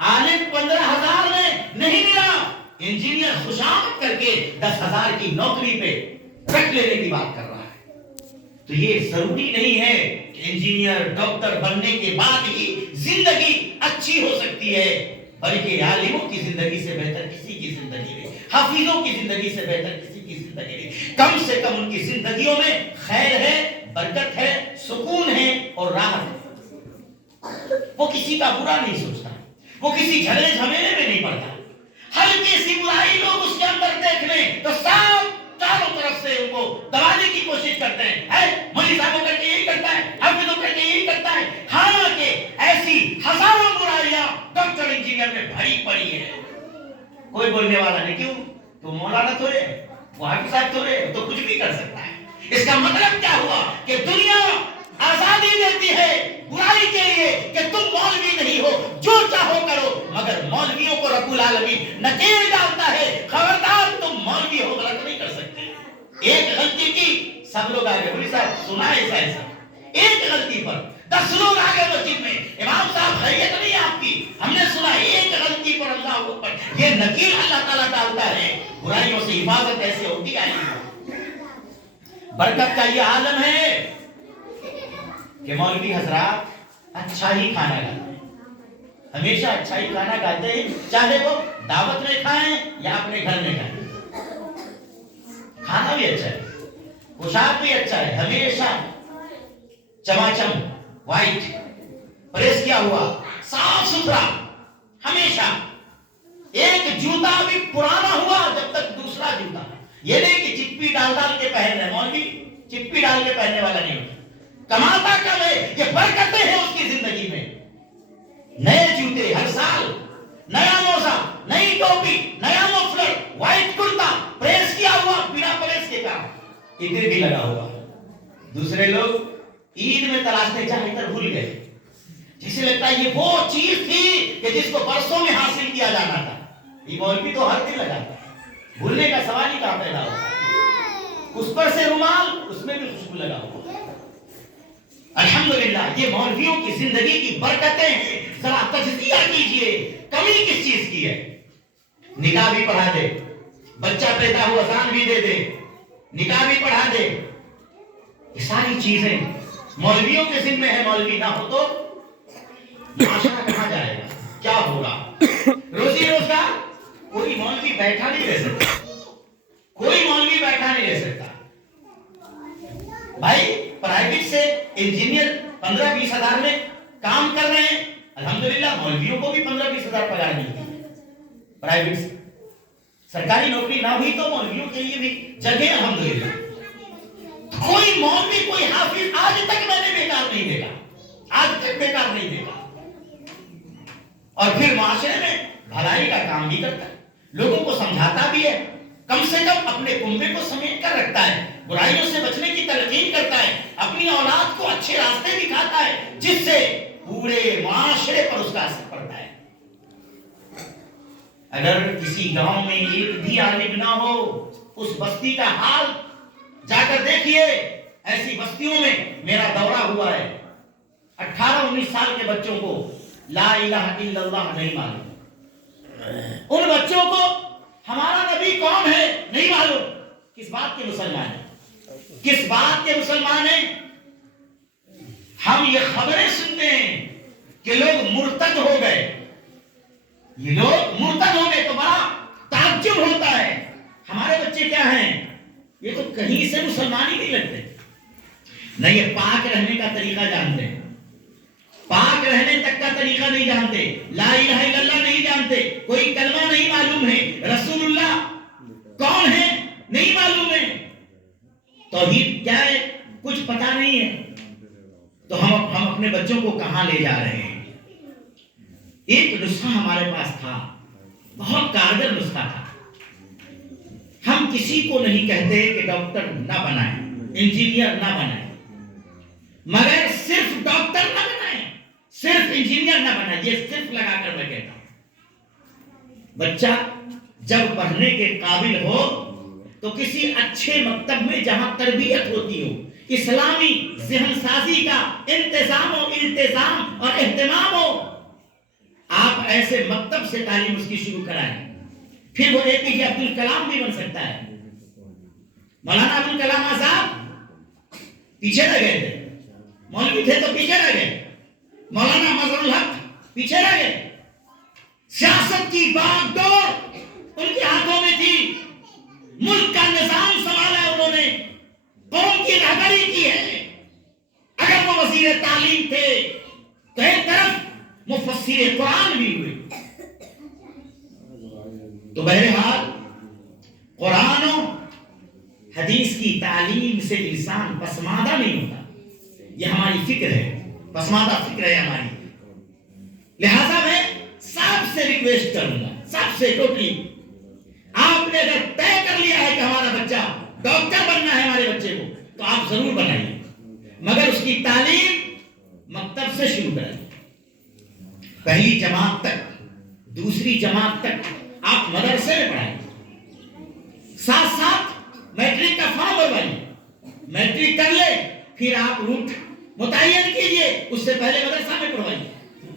عالم 15,000 میں نہیں ملا، انجینئر خوشامد کر کے 10,000 کی نوکری پہ رکھ لینے کی بات کر رہا ہے۔ تو یہ ضروری نہیں ہے کہ انجینئر ڈاکٹر بننے کے بعد ہی زندگی اچھی ہو سکتی ہے، بلکہ عالموں کی زندگی سے بہتر کسی کی زندگی نہیں، حافظوں کی زندگی سے بہتر کسی کی زندگی نہیں۔ کم سے کم ان کی زندگیوں میں خیر ہے، برکت ہے، سکون ہے اور راحت ہے۔ وہ کسی کا برا نہیں سوچتا، وہ کسی جھگڑے جھمیلے میں نہیں پڑتا۔ ہلکی سی برائی لوگ اس کے اندر دیکھ لیں تو سب چاروں طرف سے ان کو دبانے کی کوشش کرتے ہیں، مولوی صاحب کر کے یہی کرتا ہے، حافظ کر کے یہی کرتا ہے، حالانکہ ایسی ہزاروں برائیاں ڈاکٹر انجینئر میں بھری پڑی ہے، کوئی بولنے والا نہیں۔ کیوں؟ تو مولانا تھوڑے، وہ حافظ صاحب تھوڑے، تو کچھ بھی کر سکتا ہے۔ اس کا مطلب کیا ہوا کہ دنیا آزادی دیتی ہے برائی کے لیے کہ تم مولوی نہیں ہو، جو چاہو کرو، مگر مولویوں کو رب العالمین نکیل ڈالتا ہے، خبردار تم مولوی ہو، غلط نہیں کر سکتے۔ ایک غلطی کی سب لوگ آگے، مولوی صاحب سنا ہے ایسا، ایک غلطی پر 10 لوگ آگے مسجد میں، امام صاحب خیریت نہیں ہے آپ کی، ہم نے سنا ایک غلطی پر اللہ اوپر، یہ نکیل اللہ تعالیٰ ڈالتا ہے۔ برائیوں سے حفاظت ایسے ہوتی ہے۔ برکت کا یہ عالم ہے کہ مولوی حضرات اچھا ہی کھانا کھاتے ہیں، ہمیشہ اچھا ہی کھانا کھاتے ہیں، چاہے وہ دعوت میں کھائیں یا اپنے گھر میں کھائیں، کھانا بھی اچھا ہے، پوشاک بھی اچھا ہے، ہمیشہ چماچم وائٹ پریس کیا ہوا، صاف ستھرا، ہمیشہ ایک جوتا بھی پرانا ہوا جب تک دوسرا جوتا، یہ نہیں کہ چپی ڈال ڈال کے پہن رہے، مولوی چپی ڈال کے پہننے والا نہیں ہوتا، کماتا کم ہے، یہ برکتیں ہیں اس کی زندگی میں، نئے جوتے ہر سال، نیا موزہ، نئی ٹوپی، نیا مفلر، وائٹ کرتا پریس کیا ہوا، بنا پریس کے کام ادھر بھی لگا ہوا۔ دوسرے لوگ عید میں تلاشتے چاہے تر بھول گئے، جسے لگتا ہے یہ وہ چیز تھی کہ جس کو برسوں میں حاصل کیا جانا تھا، یہ مولوی تو ہر دن لگاتا ہے، بھولنے کا سوال ہی کہاں پیدا ہوتا ہے۔ اس پر سے رومال، اس میں بھی خوشبو لگا ہوا۔ الحمدللہ یہ مولویوں کی زندگی کی برکتیں ہیں۔ ذرا تجزیہ کیجئے، کمی کس چیز کی ہے؟ نکاح بھی پڑھا دے، بچہ پیدا ہوا اذان بھی دے دے، نکاح بھی پڑھا دے، یہ ساری چیزیں مولویوں کے ذمہ ہے۔ مولوی نہ ہو تو معاشرہ کہاں جائے گا، کیا ہوگا؟ روزی روزگار کوئی مولوی بیٹھا نہیں رہ سکتا، کوئی مولوی بیٹھا نہیں رہ سکتا۔ بھائی پرائیویٹ سے انجینئر 15-20 ہزار میں کام کر رہے ہیں، الحمدللہ مولویوں کو بھی 15-20 ہزار پگار ملتی ہے پرائیویٹ سے۔ سرکاری نوکری نہ ہوئی تو مولویوں کے لیے بھی جگہ الحمدللہ۔ کوئی مولوی، کوئی حافظ آج تک میں نے بیکار نہیں دیکھا، آج تک بیکار نہیں دیکھا، اور پھر معاشرے میں بھلائی کا کام بھی کرتا ہے، لوگوں کو سمجھاتا بھی ہے، کم سے کم اپنے کنبے کو سمیٹ کر رکھتا ہے، برائیوں سے بچنے کی تلقین کرتا ہے، اپنی اولاد کو اچھے راستے دکھاتا ہے، جس سے پورے معاشرے پر اس کا اثر پڑتا ہے۔ اگر کسی گاؤں میں ایک بھی عالم نہ ہو، اس بستی کا حال جا کر دیکھیے۔ ایسی بستیوں میں میرا دورہ ہوا ہے، 18-19 سال کے بچوں کو لا الہ الا اللہ نہیں معلوم، ان بچوں کو ہمارا نبی کون ہے نہیں معلوم۔ کس بات کے مسلمان ہیں؟ کس بات کے مسلمان ہیں؟ ہم یہ خبریں سنتے ہیں کہ لوگ مرتد ہو گئے، یہ لوگ مرتد ہو گئے تو بڑا تعجب ہوتا ہے۔ ہمارے بچے کیا ہیں؟ یہ تو کہیں سے مسلمان ہی نہیں لگتے، نہ یہ پاک رہنے کا طریقہ جانتے ہیں، پاک رہنے تک کا طریقہ نہیں جانتے، لا الہ الا اللہ نہیں جانتے، کوئی کلمہ نہیں معلوم ہے، رسول اللہ کون ہے نہیں معلوم ہے، توحید کیا ہے کچھ پتا نہیں ہے، تو ہم اپنے بچوں کو کہاں لے جا رہے ہیں؟ ایک نسخہ ہمارے پاس تھا، بہت کارگر نسخہ تھا۔ ہم کسی کو نہیں کہتے کہ ڈاکٹر نہ بنائیں، انجینئر نہ بنائیں، مگر صرف ڈاکٹر نہ بنائیں، صرف انجینئر نہ بنائیں، یہ صرف لگا کر میں کہتا ہوں۔ بچہ جب پڑھنے کے قابل ہو تو کسی اچھے مکتب میں جہاں تربیت ہوتی ہو، اسلامی ذہن سازی کا انتظام و التزام اور اہتمام ہو، آپ ایسے مکتب سے تعلیم اس کی شروع کرائیں، پھر وہ اے پی جے عبد الکلام بھی بن سکتا ہے۔ مولانا ابو الکلام آزاد پیچھے رہ گئے تھے، مولوی تھے تو پیچھے رہ گئے، مولانا مظہر الحق پیچھے رہ گئے، سیاست کی باغ دوڑ ان کے ہاتھوں میں تھی، ملک کا نظام سنبھالا ہے انہوں نے، قوم کی رہبری کی ہے۔ اگر وہ وزیر تعلیم تھے تو ایک طرف مفسر قرآن بھی ہوئے۔ تو بہرحال قرآن و حدیث کی تعلیم سے انسان پسماندہ نہیں ہوتا، یہ ہماری فکر ہے، پسماندہ فکر ہے ہماری۔ لہذا میں سب سے ریکویسٹ کروں گا، سب سے ٹوٹلی، آپ نے اگر طے کر لیا ہے کہ ہمارا بچہ ڈاکٹر بننا ہے ہمارے بچے کو، تو آپ ضرور بنائیے، مگر اس کی تعلیم مکتب سے شروع کریں، پہلی جماعت تک، دوسری جماعت تک آپ مدرسے میں پڑھائیں، ساتھ ساتھ میٹرک کا فارم بھروائیے، میٹرک کر لے پھر آپ روٹ متعین کیجئے، اس سے پہلے مدرسہ میں پڑھوائیے۔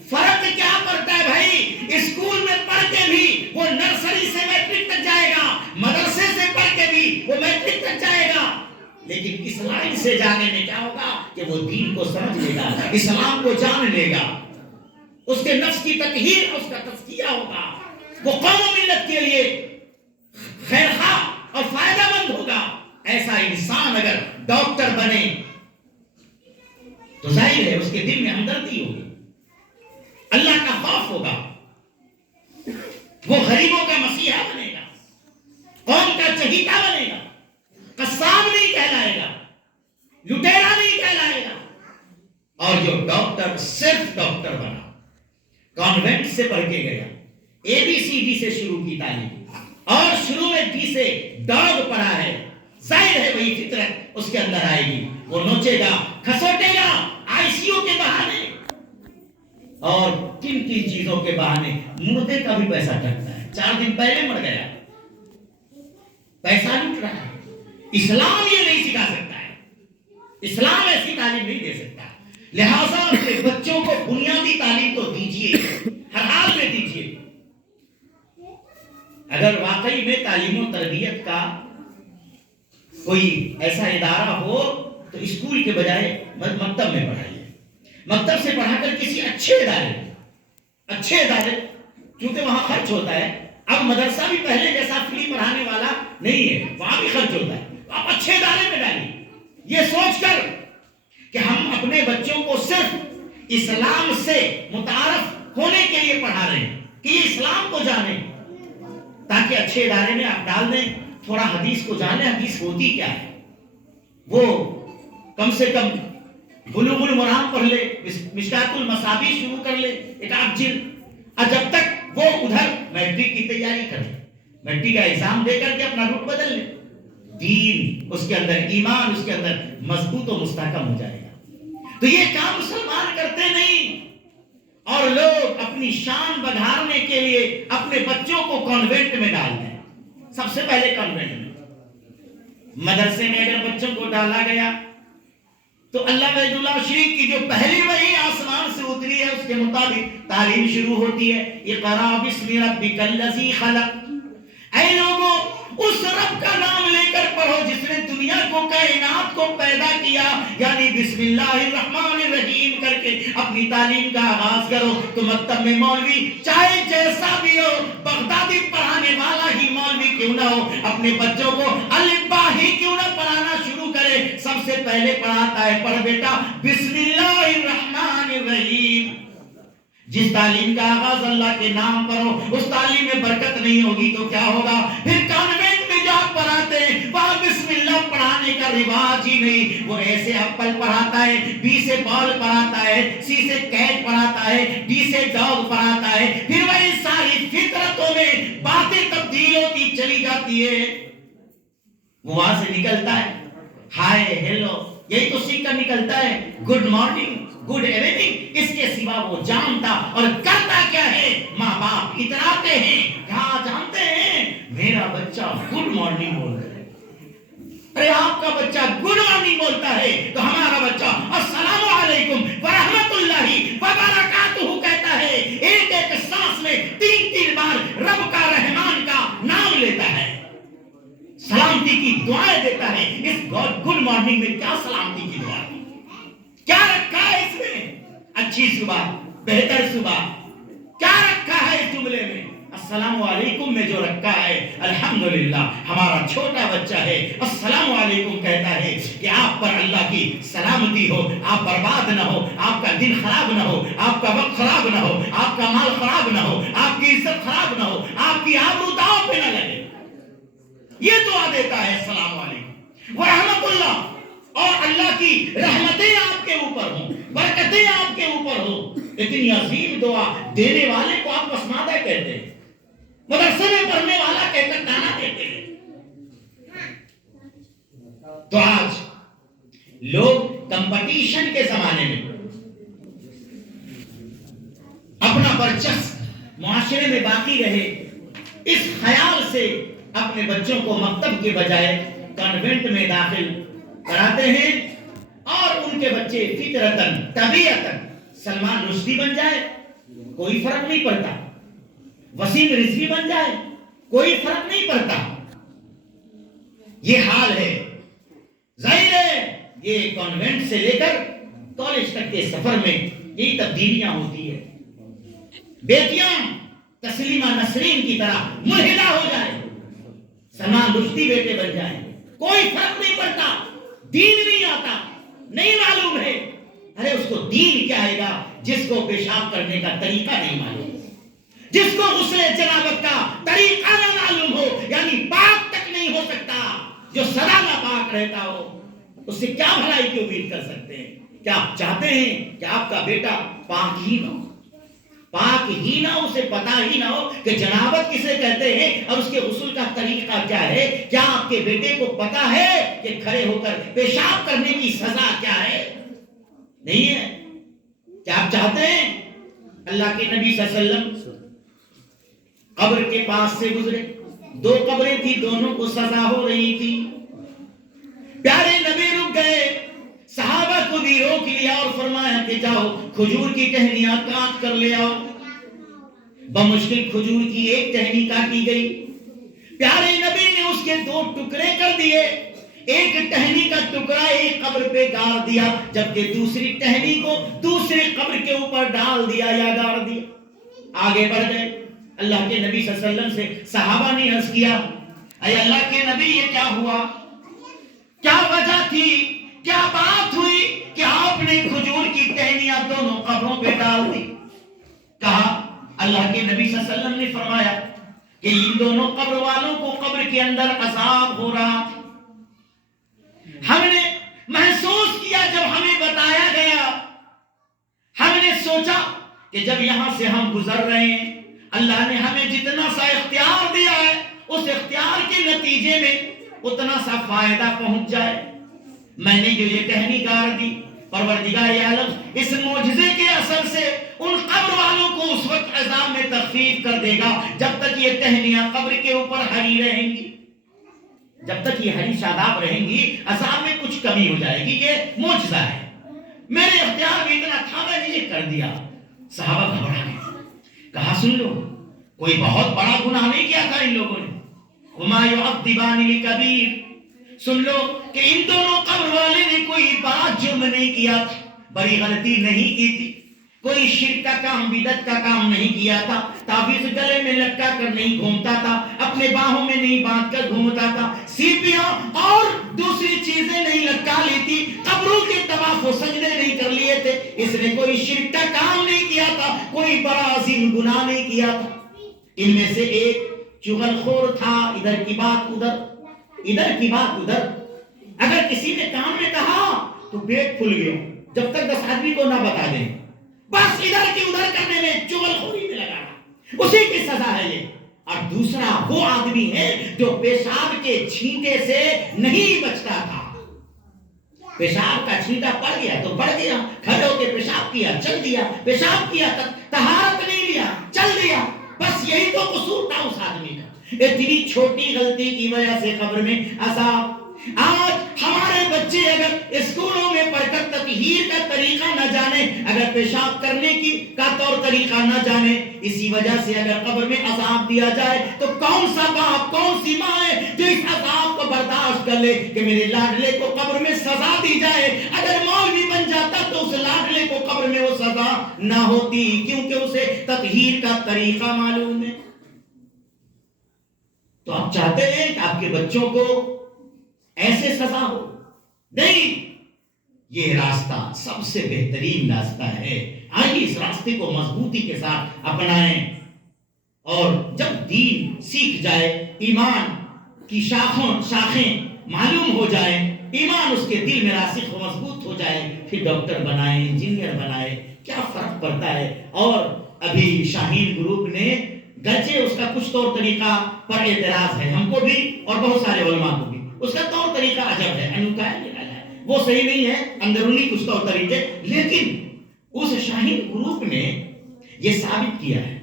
فرق کیا پڑتا ہے بھائی؟ اسکول میں پڑھ کے بھی وہ نرسری سے میٹرک تک جائے گا، مدرسے سے پڑھ کے بھی وہ میٹرک تک جائے گا، لیکن اس لائن سے جانے میں کیا ہوگا کہ وہ دین کو سمجھ لے گا، اسلام کو جان لے گا، اس کے نفس کی تطہیر، اس کا تزکیہ ہوگا، وہ قوم و ملت کے لیے خیرخواہ اور فائدہ مند ہوگا۔ ایسا انسان اگر ڈاکٹر بنے تو ظاہر ہے اس کے دل میں ہمدردی ہوگی، اللہ کا خوف ہوگا، وہ غریبوں کا مسیحا بنے گا، قوم کا چہیتا بنے گا، قصاب نہیں کہلائے گا، لٹیرا نہیں کہلائے گا۔ اور جو ڈاکٹر صرف ڈاکٹر بنا، کانوینٹ سے پڑھ کے گیا، اے بی سی ڈی سے شروع کی تعلیم، اور شروع میں ڈی سے ڈاگ پڑھا ہے، ظاہر ہے وہی فطرت اس کے اندر آئے گی، وہ نوچے گا، کھسوٹے گا، آئی سی یو کے بہانے اور کن کن چیزوں کے بہانے، مردے کا بھی پیسہ ٹھگتا ہے، 4 دن پہلے مر گیا، پیسہ لوٹ رہا ہے۔ اسلام یہ نہیں سکھا سکتا ہے، اسلام ایسی تعلیم نہیں دے سکتا، لہٰذا اپنے بچوں کو بنیادی تعلیم تو دیجیے، ہر حال میں دیجیے۔ اگر واقعی میں تعلیم و تربیت کا کوئی ایسا ادارہ ہو تو اسکول کے بجائے مکتب میں پڑھائیے، مکتب سے پڑھا کر کسی اچھے ادارے، کیونکہ وہاں خرچ ہوتا ہے، اب مدرسہ بھی پہلے جیسا فری پڑھانے والا نہیں ہے، وہاں بھی خرچ ہوتا ہے، آپ اچھے ادارے میں ڈالیے، یہ سوچ کر کہ ہم اپنے بچوں کو صرف اسلام سے متعارف ہونے کے لیے پڑھا رہے ہیں کہ یہ اسلام کو جانیں، تاکہ اچھے ادارے میں آپ ڈال دیں، تھوڑا حدیث کو جانیں، حدیث ہوتی کیا ہے، وہ کم سے کم بلوغ المرام پڑھ لے، مشکات المصابیح شروع کر لے، ایک آدھ جلد، اور جب تک وہ ادھر میٹرک کی تیاری کرے، میٹرک کا ایگزام دے کر کے اپنا روٹ بدل لے، دین اس کے اندر، ایمان اس کے اندر مضبوط و مستحکم ہو جائے گا۔ تو یہ کام مسلمان کرتے نہیں، اور لوگ اپنی شان بڑھانے کے لیے اپنے بچوں کو کانوینٹ میں ڈال دیں، سب سے پہلے کانوینٹ میں۔ مدرسے میں اگر بچوں کو ڈالا گیا تو اللہ بیت اللہ شریف کی جو پہلی وحی آسمان سے اتری ہے اس کے مطابق تعلیم شروع ہوتی ہے، اقرا بسم ربک الذی خلق، اے لوگوں اس رب کا نام لے کر پڑھو جس نے دنیا کو، کائنات کو پیدا کیا، یعنی بسم اللہ الرحمن الرحیم کر کے اپنی تعلیم کا آغاز کرو۔ تو مکتب میں مولوی چاہے جیسا بھی ہو، بغدادی پڑھانے والا ہی مولوی کیوں نہ ہو، اپنے بچوں کو الف با ہی کیوں نہ پڑھانا شروع کرے، سب سے پہلے پڑھاتا ہے، پڑھ بیٹا بسم اللہ الرحمن الرحیم۔ جس تعلیم کا آغاز اللہ کے نام پر ہو اس تعلیم میں برکت نہیں ہوگی تو کیا ہوگا؟ پھر کانوینٹ میں جو آپ پڑھاتے ہیں وہاں بسم اللہ پڑھانے کا رواج ہی نہیں، وہ ایسے ایپل پڑھاتا ہے، بی سے بال پڑھاتا ہے، سی سے کیٹ پڑھاتا ہے، ڈی سے ڈاگ پڑھاتا ہے، پھر وہی ساری فطرتوں میں باتیں تبدیل ہوتی چلی جاتی ہے۔ وہ وہاں سے نکلتا ہے ہائے ہیلو، یہی تو سیکھ کر نکلتا ہے، گڈ مارننگ، گڈ ایوننگ، اس کے سوا وہ جانتا اور کرتا کیا ہے؟ ماں باپ اتراتے ہیں، کیا جانتے ہیں؟ میرا بچہ گڈ مارننگ بول رہا ہے، ارے آپ کا بچہ گڈ مارننگ بولتا ہے تو ہمارا بچہ السلام علیکم ورحمۃ اللہ وبرکاتہ کہتا ہے، ایک ایک دعائیں دیتا ہے. اس گڈ مارننگ میں کیا سلامتی کی دعا ہے, کیا رکھا ہے اس میں؟ اچھی صبح, بہتر صبح, کیا رکھا ہے اس جملے میں؟ السلام علیکم میں جو رکھا ہے, الحمدللہ ہمارا چھوٹا بچہ ہے السلام علیکم کہتا ہے کہ آپ پر اللہ کی سلامتی ہو, آپ برباد نہ ہو, آپ کا دن خراب نہ ہو, آپ کا وقت خراب نہ ہو, آپ کا مال خراب نہ ہو, آپ کی عزت خراب نہ ہو, آپ کی آبرو داؤ پہ نہ لگے. یہ دعا دیتا ہے السلام علیکم ورحمت اللہ, اور اللہ کی رحمتیں آپ کے اوپر ہوں, برکتیں آپ کے اوپر ہوں. اتنی عظیم دعا دینے والے کو آپ پسماندہ کہتے ہیں, مدرسے میں پڑھنے والا کہہ کر تانا دیتے ہیں. تو آج لوگ کمپٹیشن کے زمانے میں اپنا برچسپ معاشرے میں باقی رہے, اس خیال سے اپنے بچوں کو مکتب کے بجائے کانوینٹ میں داخل کراتے ہیں, اور ان کے بچے فطرتاً طبیعتاً سلمان رشدی بن جائے کوئی فرق نہیں پڑتا, وسیم رضوی بن جائے کوئی فرق نہیں پڑتا. یہ حال ہے. ظاہر ہے یہ کانوینٹ سے لے کر کالج تک کے سفر میں یہی تبدیلیاں ہوتی ہے. بیٹیاں تسلیمہ نسرین کی طرح ملحدہ ہو جائے, سلمان رشدی بیٹے بن جائیں, کوئی فرق نہیں پڑتا. دین نہیں آتا, نہیں معلوم ہے. ارے اس کو دین کیا آئے گا جس کو پیشاب کرنے کا طریقہ نہیں معلوم, جس کو غسل جنابت کا طریقہ نہ معلوم ہو, یعنی پاک تک نہیں ہو سکتا, جو سدا نہ پاک رہتا ہو, اس سے کیا بھلائی کی امید کر سکتے ہیں؟ کیا آپ چاہتے ہیں کہ آپ کا بیٹا پاک ہی نہ ہو, پاک ہی نہ ہو, اسے پتا ہی نہ ہو کہ جنابت کسے کہتے ہیں اور اس کے غسل کا طریقہ کیا ہے؟ کیا آپ کے بیٹے کو پتا ہے کہ کھڑے ہو کر پیشاب کرنے کی سزا کیا ہے؟ نہیں ہے. کیا آپ چاہتے ہیں اللہ کے نبی صلی اللہ علیہ وسلم قبر کے پاس سے گزرے, 2 قبریں تھی, دونوں کو سزا ہو رہی تھی, پیارے نبی رک گئے, صحابہ کو بھی روک لیا اور فرمایا کہ جاؤ کھجور کی ٹہنیاں کاٹ کر لے آؤ. بمشکل کھجور کی ایک ٹہنی کاٹی گئی. پیارے نبی نے اس کے 2 ٹکڑے کر دیے, ایک ٹہنی کا ٹکڑا ایک قبر پہ گاڑ دیا, جبکہ دوسری ٹہنی کو دوسری قبر کے اوپر ڈال دیا یا گاڑ دیا. آگے بڑھ گئے. اللہ کے نبی صلی اللہ علیہ وسلم سے صحابہ نے عرض کیا, اے اللہ کے نبی یہ کیا ہوا, کیا وجہ تھی, کیا بات ہوئی کہ آپ نے کھجور کی ٹہنیاں دونوں قبروں پہ ڈال دی؟ کہا اللہ کے نبی صلی اللہ علیہ وسلم نے فرمایا کہ ان دونوں قبر والوں کو قبر کے اندر عذاب ہو رہا. ہم نے محسوس کیا جب ہمیں بتایا گیا, ہم نے سوچا کہ جب یہاں سے ہم گزر رہے ہیں, اللہ نے ہمیں جتنا سا اختیار دیا ہے اس اختیار کے نتیجے میں اتنا سا فائدہ پہنچ جائے. میں نے جو یہ ٹہنی گاڑ دی, پروردگار عالم اس معجزے کے اثر سے ان قبر والوں کو اس وقت عذاب میں تخفیف کر دے گا جب تک یہ ٹہنیاں قبر کے اوپر ہری رہیں گی. جب تک یہ ہری شاداب رہیں گی عذاب میں کچھ کمی ہو جائے گی. یہ معجزہ ہے, میرے اختیار میں اتنا تھا, میں نے یہ کر دیا. صحابہ گھبرا گئے, کہا سن لو کوئی بہت بڑا گناہ نہیں کیا تھا ان لوگوں نے, وما يعذبان لكبير, سن لو کہ ان دونوں قبر والے نے کوئی بڑا جرم نہیں کیا تھا, بڑی غلطی نہیں کی تھی, کوئی شرک کا کام بدعت کا کام نہیں کیا تھا, تعویذ گلے میں لٹکا کر نہیں گھومتا تھا, اپنے باہوں میں نہیں باندھ کر گھومتا تھا, سیپیاں اور دوسری چیزیں نہیں لٹکا لی تھی, قبروں کے طواف و سجدے نہیں کر لیے تھے, اس نے کوئی شرک کا کام نہیں کیا تھا, کوئی بڑا عظیم گناہ نہیں کیا تھا. ان میں سے ایک چغل خور تھا, ادھر کی بات ادھر, ادھر کی بات ادھر. اگر کسی نے کام میں کہا تو پیٹ پھل گیا, جب تک 10 آدمی کو نہ بتا دیں, بس ادھر کی ادھر کرنے میں چغل خوری میں لگا, اسی کی سزا ہے یہ. اور دوسرا وہ آدمی ہے جو پیشاب کے چھینٹے سے نہیں بچتا تھا, پیشاب کا چھینٹا پڑ گیا تو پڑ گیا, کھڑے ہو کے پیشاب کیا چل دیا, پیشاب کیا طہارت نہیں لیا چل دیا, بس یہی تو قصور تھا اس آدمی کا. اتنی چھوٹی غلطی کی وجہ سے قبر میں عذاب. آج ہمارے بچے اگر اسکولوں میں پڑھ کر تطہیر کا طریقہ نہ جانے، اگر پیشاب کرنے کی کا طور طریقہ نہ جانے، اسی وجہ سے اگر قبر میں عذاب دیا جائے تو کون سا باپ، کون سی ماں ہے جو اس عذاب کو برداشت کر لے کہ میرے لاڈلے کو قبر میں سزا دی جائے؟ اگر مولوی بن جاتا تو اس لاڈلے کو قبر میں وہ سزا نہ ہوتی، کیونکہ اسے تطہیر کا طریقہ معلوم ہے۔ تو آپ چاہتے ہیں کہ آپ کے بچوں کو ایسے سزا ہو؟ نہیں، یہ راستہ سب سے بہترین راستہ ہے۔ آئیے اس راستے کو مضبوطی کے ساتھ اپنائیں، اور جب دین سیکھ جائے، ایمان کی شاخیں معلوم ہو جائیں، ایمان اس کے دل میں راسخ و مضبوط ہو جائے، پھر ڈاکٹر بنائے، انجینئر بنائے، کیا فرق پڑتا ہے؟ اور ابھی شاہین گروپ نے گرچہ اس کا کچھ طور طریقہ پر اعتراض ہے، ہم کو بھی اور بہت سارے علماء کو بھی، اس کا طور طریقہ عجب ہے، انوکھا ہے، وہ صحیح نہیں ہے، اندرونی کچھ طور طریقے، لیکن اس شاہین گروپ نے یہ ثابت کیا ہے،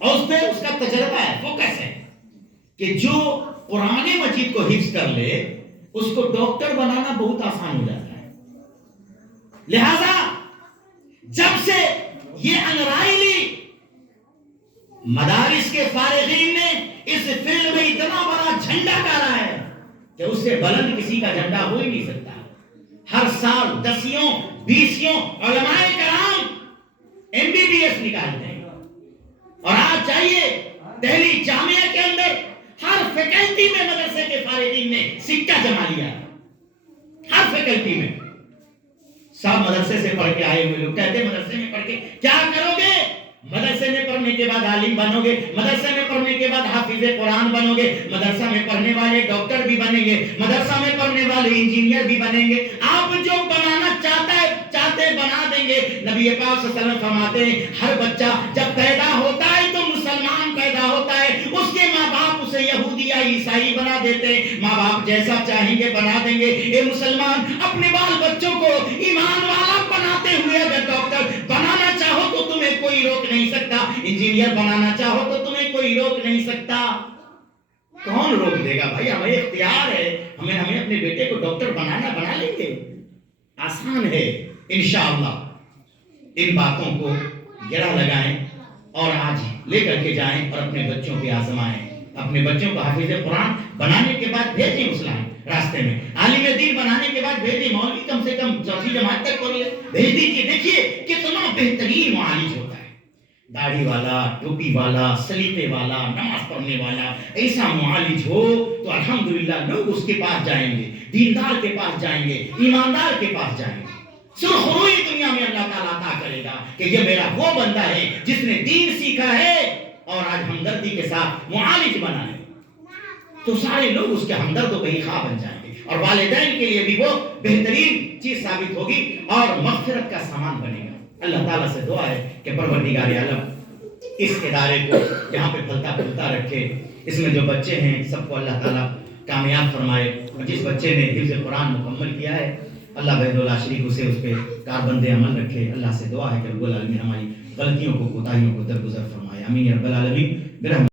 اور اس پہ اس کا تجربہ ہے، فوکس ہے، کہ جو قرآن مجید کو حفظ کر لے اس کو ڈاکٹر بنانا بہت آسان ہو جاتا ہے۔ لہذا جب سے یہ انگرائی لی، مدارس کے فارغین نے اس فیلڈ میں اتنا بڑا جھنڈا گاڑا ہے کہ اس سے بلند کسی کا جھنڈا ہو ہی نہیں سکتا۔ ہر سال 10 علماء کرام MBBS نکالتے ہیں، اور آج چاہیے دہلی جامعہ کے اندر ہر فیکلٹی میں مدرسے کے فارغین نے سکہ جما لیا ہے، ہر فیکلٹی میں۔ سب مدرسے سے پڑھ کے آئے ہوئے لوگ کہتے ہیں مدرسے میں پڑھ کے کیا کرو گے؟ مدرسے میں پڑھنے کے بعد عالم بنو گے، مدرسے میں پڑھنے کے بعد حافظ قرآن بنو گے، مدرسہ میں پڑھنے والے ڈاکٹر بھی بنیں گے، مدرسہ میں پڑھنے والے انجینئر بھی بنیں گے، آپ جو بنانا چاہتے بنا دیں گے۔ نبی پاک صلی اللہ علیہ وسلم فرماتے ہیں ہر بچہ جب پیدا ہوتا ہے تو مسلمان پیدا ہوتا ہے، اس کے ماں باپ اسے یہودی یا عیسائی بنا دیتے ہیں، ماں باپ جیسا چاہیں گے بنا دیں گے۔ اے مسلمان، اپنے بال بچوں کو ایمان والا بناتے ہوئے اگر ڈاکٹر بنانا چاہو تو تمہیں کوئی روک نہیں سکتا، انجینئر بنانا چاہو تو تمہیں کوئی روک نہیں سکتا۔ کون روک دے گا بھائی؟ ہمیں اختیار ہے، ہمیں اپنے بیٹے کو ڈاکٹر بنا لیں گے، آسان ہے۔ انشاءاللہ ان باتوں کو گرہ لگائیں اور آج لے کر کے جائیں اور اپنے بچوں پہ آزمائیں، اپنے بچوں کو حافظ قرآن بنانے کے بعد بھیجیں اس راستے میں، عالم دین بنانے کے بعد بھیجیں، مولوی کم سے کم 4 جماعت تک پڑھ لے، بھیج دیجیے۔ دیکھیے کتنا بہترین معالج ہوتا ہے، داڑھی والا، ٹوپی والا، سلیقے والا، نماز پڑھنے والا، ایسا معالج ہو تو الحمدللہ لوگ اس کے پاس جائیں گے، دیندار کے پاس جائیں گے، ایماندار کے پاس جائیں گے۔ سرخروئی دنیا میں اللہ تعالیٰ عطا کرے گا کہ یہ میرا وہ بندہ ہے جس نے دین سیکھا ہے اور آج ہمدردی کے ساتھ معالج بنا ہے، تو سارے لوگ اس کے ہمدرد و بے خواہ بن جائیں گے، اور والدین کے لیے بھی وہ بہترین چیز ثابت ہوگی اور مغفرت کا سامان بنے گا۔ اللہ تعالیٰ سے دعا ہے کہ پروردگار عالم اس ادارے کو یہاں پہ پھلتا پھولتا رکھے، اس میں جو بچے ہیں سب کو اللہ تعالیٰ کامیاب فرمائے، اور جس بچے نے حفظ قرآن مکمل کیا ہے اللہ وحدہ لا شریک اسے اس پہ کاربند عمل رکھے۔ اللہ سے دعا ہے کہ رب العالمین ہماری غلطیوں کو، کوتاہیوں کو درگزر فرمائے، آمین یا رب العالمین۔